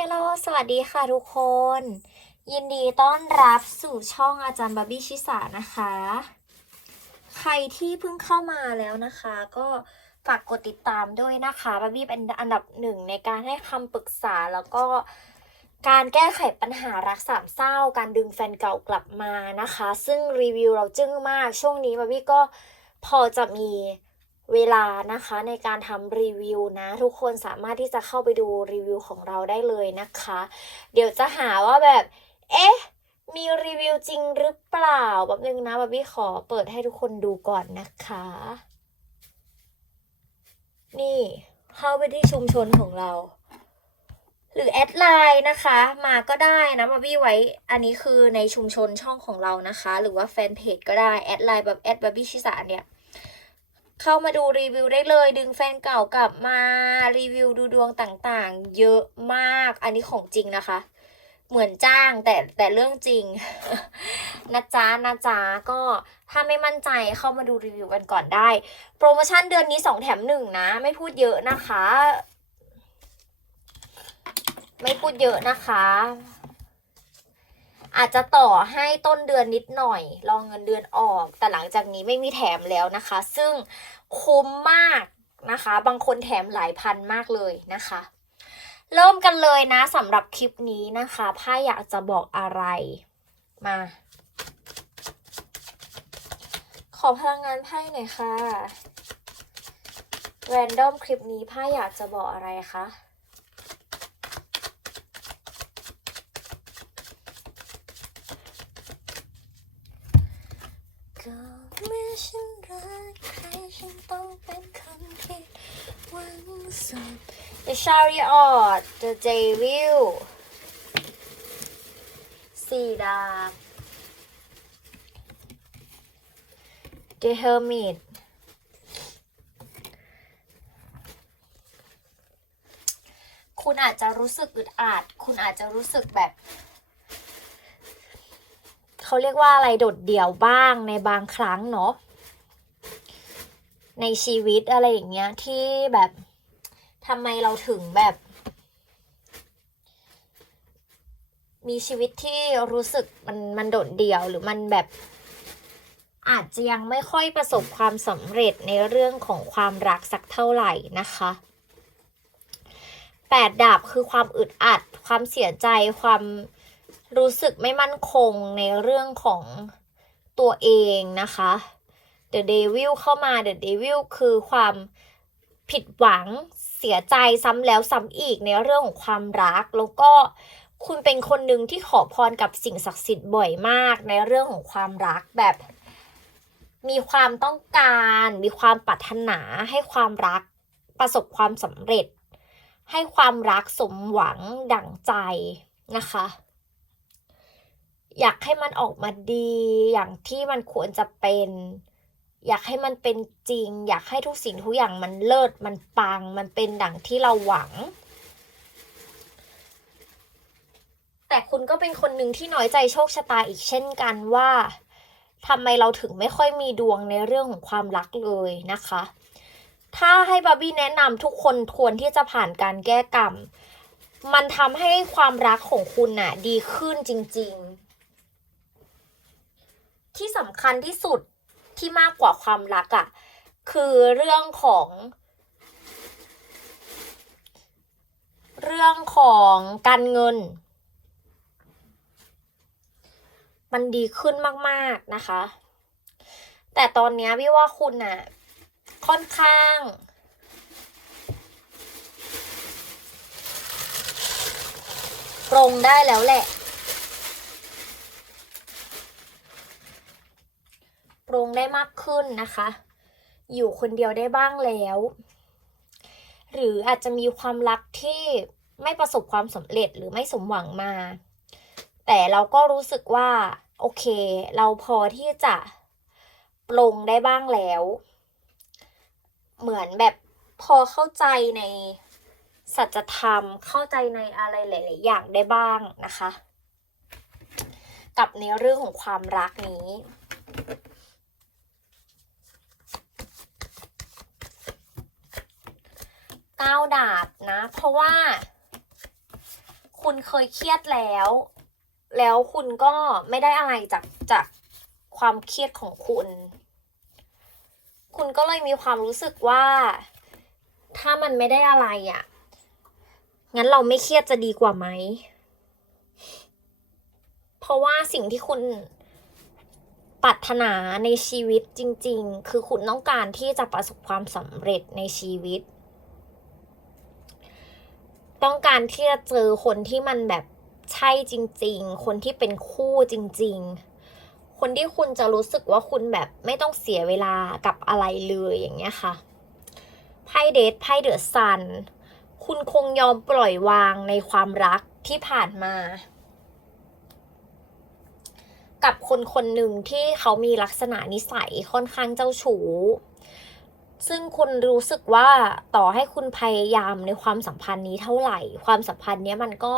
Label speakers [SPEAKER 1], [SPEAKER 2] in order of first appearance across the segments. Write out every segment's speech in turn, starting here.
[SPEAKER 1] ฮลโลสวัสดีค่ะทุกคน ยินดีต้อนรับสู่ช่องอาจารย์บาบี้ชิสานะคะ ใครที่เพิ่งเข้ามาแล้วนะคะ ก็ฝากกดติดตามด้วยนะคะบาบี้เป็นอันดับหนึ่งในการให้คำปรึกษาแล้วก็การแก้ไขปัญหารักสามเศร้า การดึงแฟนเก่ากลับมานะคะ ซึ่งรีวิวเราจึ้งมากช่วงนี้บาบี้ก็พอจะมี เวลานะคะในการทำรีวิวนะ ทุกคนสามารถที่จะเข้าไปดูรีวิวของเราได้เลยนะคะ เดี๋ยวจะหาว่าแบบ เอ๊ะ มีรีวิวจริงหรือเปล่าแป๊บนึงนะบาบี้ขอเปิดให้ทุกคนดูก่อนนะคะ นี่เข้าไปที่ชุมชนของเรา หรือแอดไลน์นะคะ มาก็ได้นะบาบี้ไว้ อันนี้คือในชุมชนช่องของเรานะคะ หรือว่าแฟนเพจก็ได้ แอดไลน์แบบแอดบาบี้ชิสาเนี่ย เข้ามาดูรีวิวได้เลย ดึงแฟนเก่ากลับมารีวิวดูดวงต่างๆ เยอะมาก อันนี้ของจริงนะคะ เหมือนจ้างแต่แต่เรื่องจริงนะจ๊ะนะจ๊ะก็ถ้าไม่มั่นใจเข้ามาดูรีวิวกันก่อนได้ โปรโมชั่นเดือนนี้ 2 แถม1นะ ไม่พูดเยอะนะคะ ไม่พูดเยอะนะคะ อาจจะต่อให้ต้นเดือนนิดหน่อยรองเงินเดือนออก แต่หลังจากนี้ไม่มีแถมแล้วนะคะ ซึ่งคุ้มมากนะคะ บางคนแถมหลายพันมากเลยนะคะ เริ่มกันเลยนะสำหรับคลิปนี้นะคะไพ่อยากจะบอกอะไรมา ขอพลังงานไพ่หน่อยค่ะแรนดอมคลิปนี้ไพ่อยากจะบอกอะไรคะ ก็เมื่อ ฉันรักใครฉันต้องเป็นคนที่หวังสุด The Chariot The Devil สี่ดาบ The Hermit คุณอาจจะรู้สึกอึดอัด คุณอาจจะรู้สึกแบบ เขาเรียกว่าอะไรโดดเดี่ยวบ้างในบางครั้งเนาะ ในชีวิตอะไรอย่างเงี้ยที่แบบทำไมเราถึงแบบ มีชีวิตที่รู้สึกมันมันโดดเดี่ยวหรือมันแบบ อาจจะยังไม่ค่อยประสบความสำเร็จในเรื่องของความรักสักเท่าไหร่นะคะแปดดาบคือความอึดอัด ความเสียใจความรู้สึกไม่มั่นคงในเรื่องของตัวเองนะคะ The Devil เข้ามา The Devil คือความผิดหวังเสียใจซ้ำแล้วซ้ำอีกในเรื่องของความรัก แล้วก็คุณเป็นคนหนึ่งที่ขอพรกับสิ่งศักดิ์สิทธิ์บ่อยมากในเรื่องของความรักแบบ มีความต้องการ มีความปรารถนาให้ความรักประสบความสำเร็จ ให้ความรักสมหวังดั่งใจนะคะ อยากให้มันออกมาดีอย่างที่มันควรจะเป็น อยากให้มันเป็นจริง อยากให้ทุกสิ่งทุกอย่างมันเลิศมันปัง มันเป็นดั่งที่เราหวัง แต่คุณก็เป็นคนหนึ่งที่น้อยใจโชคชะตาอีกเช่นกันว่าทำไมเราถึงไม่ค่อยมีดวงในเรื่องของความรักเลยนะคะ ถ้าให้บาร์บี้แนะนำทุกคนควรที่จะผ่านการแก้กรรม มันทำให้ความรักของคุณน่ะดีขึ้นจริง ๆ ที่สำคัญที่สุด ที่มากกว่าความรักอะ่ะ คือเรื่องของ เรื่องของการเงิน มันดีขึ้นมาก ๆ นะคะ แต่ตอนนี้พี่ว่าคุณน่ะ ค่อนข้างปรงได้แล้วแหละ ปรงได้มากขึ้นนะคะ อยู่คนเดียวได้บ้างแล้ว หรืออาจจะมีความรักที่ไม่ประสบความสำเร็จหรือไม่สมหวังมา แต่เราก็รู้สึกว่า โอเค เราพอที่จะปรงได้บ้างแล้ว เหมือนแบบพอเข้าใจในสัจธรรมเข้าใจในอะไรหลาย ๆ อย่างได้บ้างนะคะ กับในเรื่องของความรักนี้ เก้าดาบนะ เพราะว่า คุณเคยเครียดแล้ว แล้วคุณก็ไม่ได้อะไรจากจากความเครียดของคุณ คุณก็เลยมีความรู้สึกว่า ถ้ามันไม่ได้อะไรอะ่ะ งั้นเราไม่เครียดจะดีกว่าไหม เพราะว่าสิ่งที่คุณปรารถนาในชีวิตจริง ๆ คือคุณต้องการที่จะประสบความสำเร็จในชีวิต ต้องการที่จะเจอคนที่มันแบบใช่จริง ๆ คนที่เป็นคู่จริง ๆ คนที่คุณจะรู้สึกว่าคุณแบบไม่ต้องเสียเวลากับอะไรเลยอย่างเงี้ยค่ะ ไพ่เดทไพ่เดอะซัน คุณคงยอมปล่อยวางในความรักที่ผ่านมา กับคนคนหนึ่งที่เขามีลักษณะนิสัยค่อนข้างเจ้าชู้ ซึ่งคุณรู้สึกว่าต่อให้คุณพยายามในความสัมพันธ์นี้เท่าไหร่ ความสัมพันธ์เนี้ยมันก็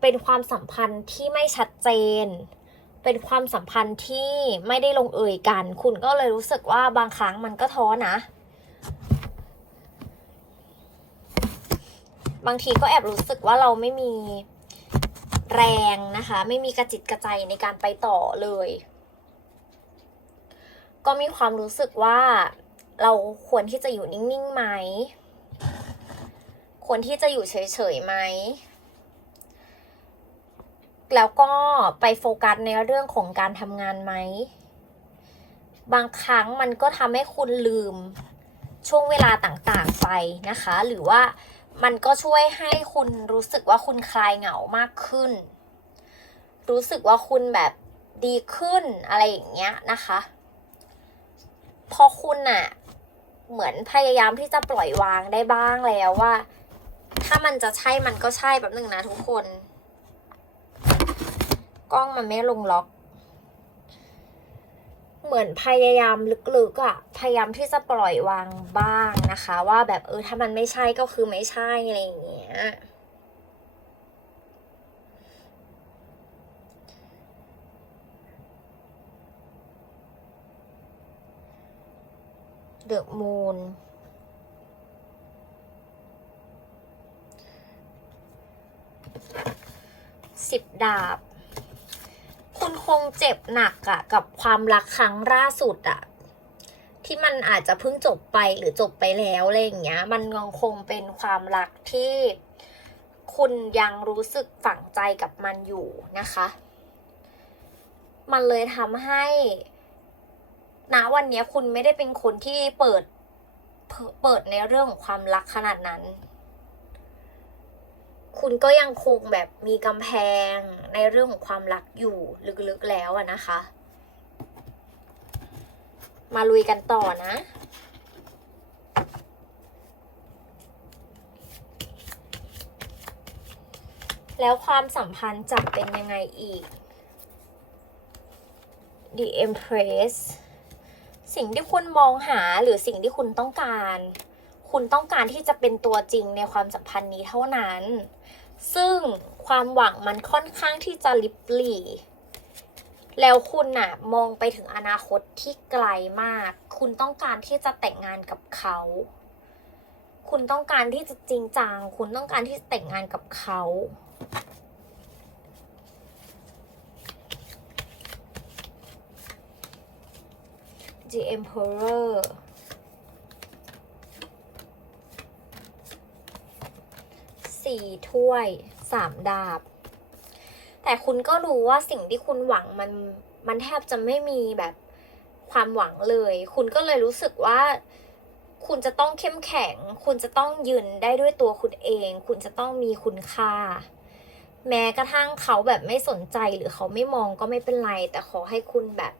[SPEAKER 1] เป็นความสัมพันธ์ที่ไม่ชัดเจน เป็นความสัมพันธ์ที่ไม่ได้ลงเอยกัน คุณก็เลยรู้สึกว่าบางครั้งมันก็ท้อนะ บางทีก็แอบรู้สึกว่าเราไม่มีแรงนะคะ ไม่มีกระจิตกระใจในการไปต่อเลย ก็มีความรู้สึกว่า เราควรที่จะอยู่นิ่งๆไหม ควรที่จะอยู่เฉยๆไหม แล้วก็ไปโฟกัสในเรื่องของการทำงานไหม บางครั้งมันก็ทำให้คุณลืมช่วงเวลาต่างๆไปนะคะ หรือว่ามันก็ช่วยให้คุณรู้สึกว่าคุณคลายเหงามากขึ้น รู้สึกว่าคุณแบบดีขึ้นอะไรอย่างเงี้ยนะคะ พอคุณอะ เหมือนพยายามที่จะปล่อยวางได้บ้างแล้วว่า ถ้ามันจะใช่มันก็ใช่แบบหนึ่งนะทุกคน กล้องมันไม่ลงล็อก เหมือนพยายามลึกๆอะ่ะพยายามที่จะปล่อยวางบ้างนะคะ ว่าแบบเออถ้ามันไม่ใช่ก็คือไม่ใช่อะไรอย่างเงี้ย เดอะมูนสิบดาบ คุณคงเจ็บหนักอะกับความรักครั้งล่าสุดอะที่มันอาจจะเพิ่งจบไปหรือจบไปแล้วอะไรอย่างเงี้ย มันยังคงเป็นความรักที่คุณยังรู้สึกฝังใจกับมันอยู่นะคะ มันเลยทำให้ ณวันนี้คุณไม่ได้เป็นคนที่เปิดเผเปิดในเรื่องของความรักขนาดนั้น คุณก็ยังคงแบบมีกำแพงในเรื่องของความรักอยู่ลึกๆแล้วอะนะคะ มาลุยกันต่อนะแล้วความสัมพันธ์จะเป็นยังไงอีก The Empress สิ่งที่คุณมองหาหรือสิ่งที่คุณต้องการ คุณต้องการที่จะเป็นตัวจริงในความสัมพันธ์นี้เท่านั้น ซึ่งความหวังมันค่อนข้างที่จะลิบหลี่ แล้วคุณน่ะมองไปถึงอนาคตที่ไกลมาก คุณต้องการที่จะแต่งงานกับเขา คุณต้องการที่จะจริงจัง คุณต้องการที่จะแต่งงานกับเขา The Emperor สี่ถ้วยสามดาบ แต่คุณก็รู้ว่าสิ่งที่คุณหวังมันมันแทบจะไม่มีแบบความหวังเลย คุณก็เลยรู้สึกว่า คุณจะต้องเข้มแข็ง คุณจะต้องยืนได้ด้วยตัวคุณเอง คุณจะต้องมีคุณค่า แม้กระทั่งเขาแบบไม่สนใจหรือเขาไม่มองก็ไม่เป็นไร แต่ขอให้คุณแบบ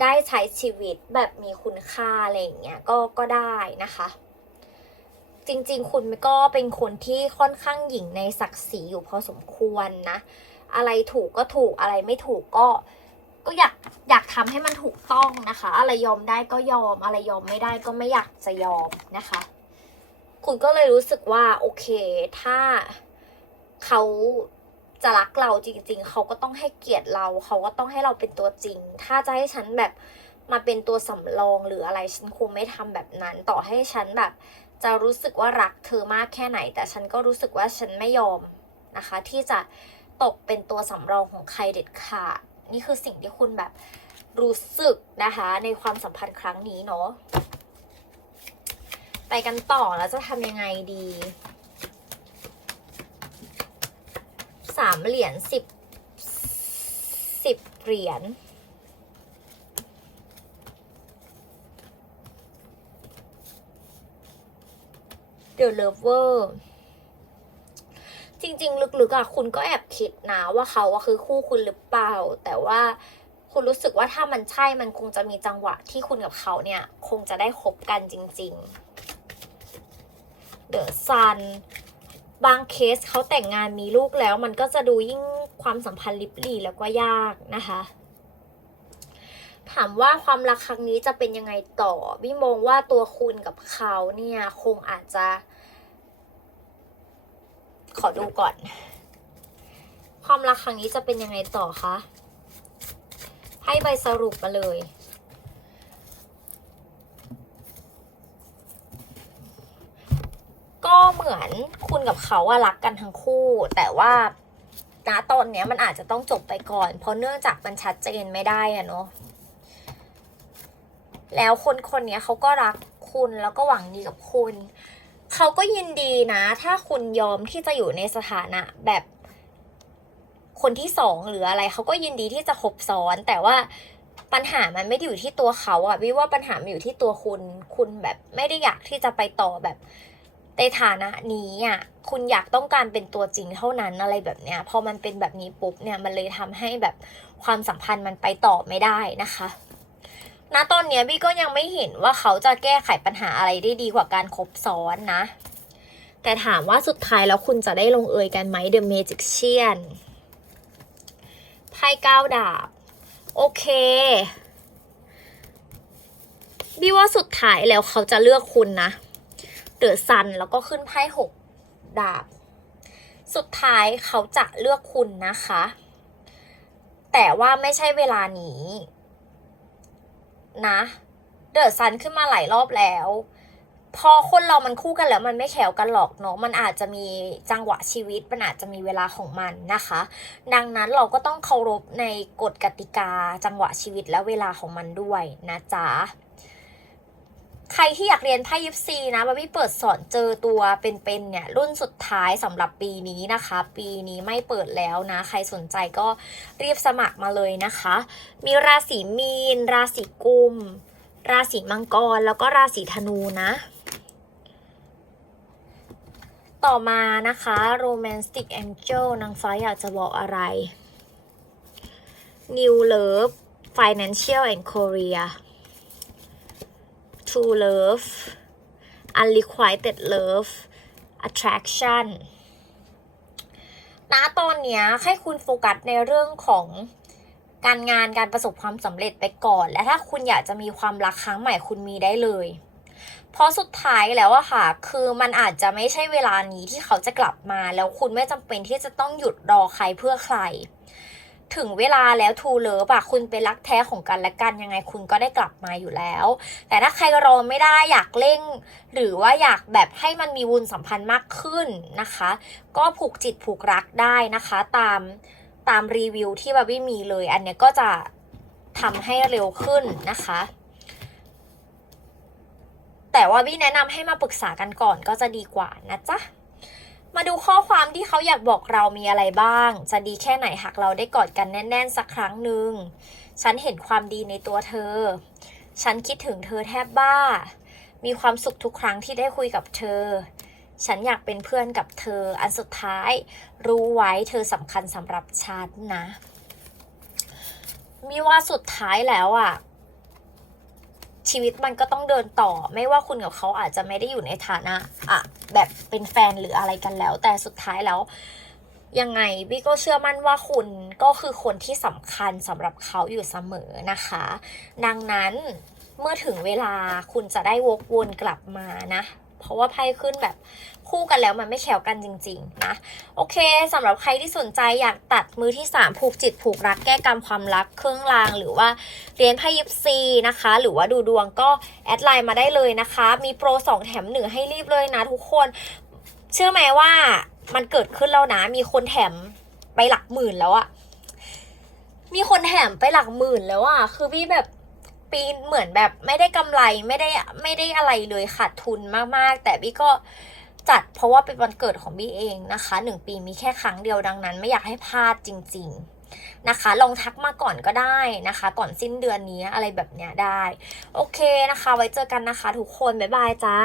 [SPEAKER 1] ได้ใช้ชีวิตแบบมีคุณค่าอะไรอย่างเงี้ยก็ก็ได้นะคะ จริงๆ คุณก็เป็นคนที่ค่อนข้างหยิ่งในศักดิ์ศรีอยู่พอสมควรนะ อะไรถูกก็ถูกอะไรไม่ถูกก็ ก็อยากอยากทำให้มันถูกต้องนะคะ อะไรยอมได้ก็ยอม อะไรยอมไม่ได้ก็ไม่อยากจะยอมนะคะ คุณก็เลยรู้สึกว่าโอเค ถ้าเขา จะรักเราจริง ๆ เขาก็ต้องให้เกียรติเรา เขาก็ต้องให้เราเป็นตัวจริง ถ้าจะให้ฉันแบบมาเป็นตัวสำรองหรืออะไรฉันคงไม่ทำแบบนั้น ต่อให้ฉันแบบ จะรู้สึกว่ารักเธอมากแค่ไหน แต่ฉันก็รู้สึกว่าฉันไม่ยอมนะคะ ที่จะตกเป็นตัวสำรองของใครเด็ดขาดนี่คือสิ่งที่คุณแบบรู้สึกนะคะ ในความสัมพันธ์ครั้งนี้เนาะไปกันต่อแล้วจะทำยังไงดี สามเหรียญสิบสิบเหรียญเดอะเลเวอร์จริง ๆ ลึกๆอะคุณก็แอบคิดนะว่าเขาอะคือคู่คุณหรือเปล่า แต่ว่าคุณรู้สึกว่าถ้ามันใช่มันคงจะมีจังหวะที่คุณกับเขาเนี่ย คงจะได้คบกันจริงๆเดอะซัน บางเคสเขาแต่งงานมีลูกแล้ว มันก็จะดูยิ่งความสัมพันธ์ลิบหลี่แล้วก็ยากนะคะ ถามว่าความรักครั้งนี้จะเป็นยังไงต่อวิมองว่าตัวคุณกับเขาเนี่ยคงอาจจะ ขอดูก่อน ความรักครั้งนี้จะเป็นยังไงต่อคะให้ใบสรุปมาเลย ก็เหมือนคุณกับเขาอะรักกันทั้งคู่ แต่ว่าณตอนเนี้ยมันอาจจะต้องจบไปก่อน เพราะเนื่องจากมันชัดเจนไม่ได้อะเนาะแล้วคนคนนี้เขาก็รักคุณแล้วก็หวังดีกับคุณ เขาก็ยินดีนะ ถ้าคุณยอมที่จะอยู่ในสถานะแบบคนที่สองหรืออะไรเขาก็ยินดีที่จะคบซ้อน แต่ว่าปัญหามันไม่ได้อยู่ที่ตัวเขาอะวิว่าปัญหามันอยู่ที่ตัวคุณ คุณแบบไม่ได้อยากที่จะไปต่อแบบ ในฐานะนี้อะคุณอยากต้องการเป็นตัวจริงเท่านั้นอะไรแบบเนี้ยพอมันเป็นแบบนี้ปุ๊บเนี่ยมันเลยทำให้แบบความสัมพันธ์มันไปต่อไม่ได้นะคะณตอนเนี้ยบี้ก็ยังไม่เห็นว่าเขาจะแก้ไขปัญหาอะไรได้ดีกว่าการคบซ้อนนะ แต่ถามว่าสุดท้ายแล้วคุณจะได้ลงเอยกันไหม The Magician ไพ่เก้าดาบ โอเคบี้ว่าสุดท้ายแล้วเขาจะเลือกคุณนะ เดอะซันแล้วก็ขึ้นไพ่หกดาบ สุดท้ายเขาจะเลือกคุณนะคะ แต่ว่าไม่ใช่เวลานี้นะเดอะซันขึ้นมาหลายรอบแล้ว พอคนเรามันคู่กันแล้วมันไม่แขวกันหรอกเนาะมันอาจจะมีจังหวะชีวิตมันอาจจะมีเวลาของมันนะคะ ดังนั้นเราก็ต้องเคารพในกฎกติกาจังหวะชีวิตและเวลาของมันด้วยนะจ๊ะ ใครที่อยากเรียนไพ่ยิปซีนะบาบี้เปิดสอนเจอตัวเป็นๆเนี่ยรุ่นสุดท้ายสำหรับปีนี้นะคะ ปีนี้ไม่เปิดแล้วนะ ใครสนใจก็รีบสมัครมาเลยนะคะ มีราศีมีน ราศีกุม ราศีมังกรแล้วก็ราศีธนูนะ ต่อมานะคะ Romantic Angel นางฟ้าอยากจะบอกอะไร New Love Financial and Korea True Love Unrequited Love Attraction ณตอนเนี้ยให้คุณโฟกัสในเรื่องของการงานการประสบความสำเร็จไปก่อน และถ้าคุณอยากจะมีความรักครั้งใหม่คุณมีได้เลย เพราะสุดท้ายแล้วอะค่ะ คือมันอาจจะไม่ใช่เวลานี้ที่เขาจะกลับมา แล้วคุณไม่จำเป็นที่จะต้องหยุดรอใครเพื่อใคร ถึงเวลาแล้วทูเลิฟอะคุณเป็นรักแท้ของกันและกันยังไงคุณก็ได้กลับมาอยู่แล้ว แต่ถ้าใครรอไม่ได้อยากเร่ง หรือว่าอยากแบบให้มันมีวุนสัมพันธ์มากขึ้นนะคะ ก็ผูกจิตผูกรักได้นะคะ ตามตามรีวิวที่บาร์บี้มีเลย อันเนี้ยก็จะทำให้เร็วขึ้นนะคะแต่ว่าบี้แนะนำให้มาปรึกษากันก่อนก็จะดีกว่านะจ๊ะ มาดูข้อความที่เขาอยากบอกเรามีอะไรบ้าง จะดีแค่ไหนหากเราได้กอดกันแน่น ๆ สักครั้งหนึ่ง ฉันเห็นความดีในตัวเธอ ฉันคิดถึงเธอแทบบ้า มีความสุขทุกครั้งที่ได้คุยกับเธอ ฉันอยากเป็นเพื่อนกับเธอ อันสุดท้าย รู้ไว้เธอสำคัญสำหรับฉันนะ มีว่าสุดท้ายแล้วอะ ชีวิตมันก็ต้องเดินต่อ ไม่ว่าคุณกับเขาอาจจะไม่ได้อยู่ในฐานะอะแบบเป็นแฟนหรืออะไรกันแล้ว แต่สุดท้ายแล้วยังไงบี้ก็เชื่อมั่นว่าคุณก็คือคนที่สำคัญสำหรับเขาอยู่เสมอนะคะ ดังนั้นเมื่อถึงเวลาคุณจะได้วกวนกลับมานะ เพราะว่าไพ่ขึ้นแบบ คู่กันแล้วมันไม่แขวกันจริง ๆ นะ โอเคสำหรับใครที่สนใจอยากตัดมือที่ 3 ผูกจิตผูกรักแก้กรรมความรักเครื่องราง หรือว่าเรียนไพ่ยิปซีนะคะ หรือว่าดูดวงก็แอดไลน์มาได้เลยนะคะ มีโปร 2 แถมหนึ่งให้รีบเลยนะทุกคน เชื่อไหมว่ามันเกิดขึ้นแล้วนะ มีคนแถมไปหลักหมื่นแล้วอะมีคนแถมไปหลักหมื่นแล้วอะคือพี่แบบปีนเหมือนแบบไม่ได้กำไรไม่ได้ไม่ได้อะไรเลยขาดทุนมากๆ แต่พี่ก็ จัดเพราะว่าเป็นวันเกิดของบี้เองนะคะหนึ่งปีมีแค่ครั้งเดียวดังนั้น ไม่อยากให้พลาดจริง ๆนะคะ ลองทักมาก่อนก็ได้นะคะ ก่อนสิ้นเดือนนี้อะไรแบบเนี้ยได้ โอเคนะคะ ไว้เจอกันนะคะ ทุกคน บ๊ายบายจ้า